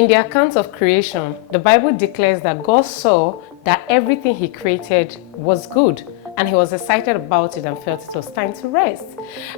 In the account of creation, the Bible declares that God saw that everything he created was good, and he was excited about it and felt it was time to rest.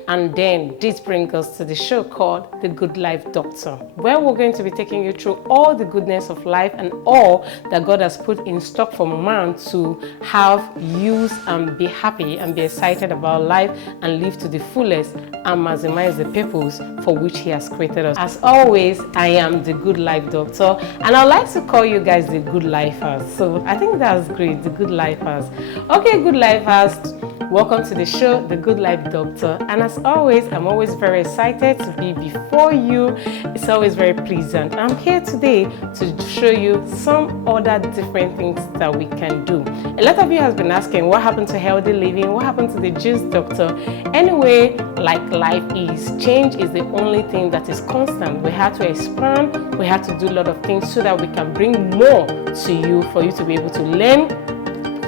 And then this brings us to the show called The Good Life Doctor, where we're going to be taking you through all the goodness of life and all that God has put in stock for man to have, use, and be happy and be excited about life and live to the fullest and maximize the purpose for which he has created us. As always, I am the Good Life Doctor, and I like to call you guys the Good Lifers. So I think that's great, the Good Lifers. Okay, Good Lifers, welcome to the show, The Good Life Doctor. And as always, I'm always very excited to be before you. It's always very pleasant. I'm here today to show you some other different things that we can do. A lot of you have been asking, what happened to healthy living? What happened to the juice doctor? Anyway, like life is, change is the only thing that is constant. We have to expand, we have to do a lot of things so that we can bring more to you for you to be able to learn,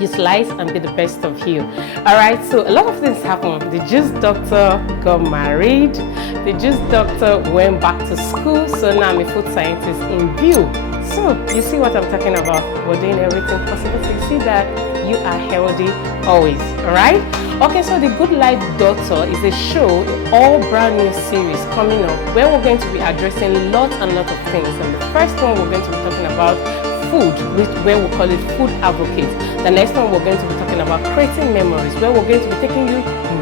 utilize, and be the best of you. All right, so a lot of things happened. The juice doctor got married. The juice doctor went back to school. So now I'm a food scientist in view. So you see what I'm talking about. We're doing everything possible to see that you are healthy always. All right. Okay, so the Good Life Doctor is a show, all brand new series coming up where we're going to be addressing lots and lots of things. And the first one we're going to be talking about food, where we call it food advocate. The next one we're going to be talking about creating memories, where we're going to be taking you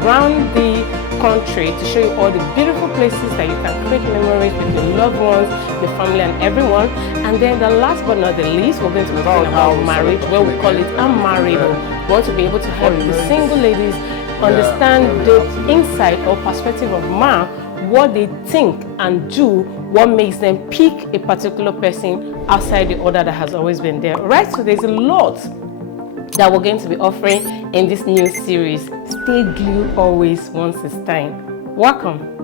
around the country to show you all the beautiful places that you can create memories with your loved ones, your family, and everyone. And then the last but not the least, we're going to be talking about marriage, where we call it unmarriable. We want to be able to help the single ladies understand the insight or perspective of man, what they think and do, what makes them pick a particular person outside the order that has always been there. Right, so there's a lot that we're going to be offering in this new series. Stay glued always once it's time. Welcome.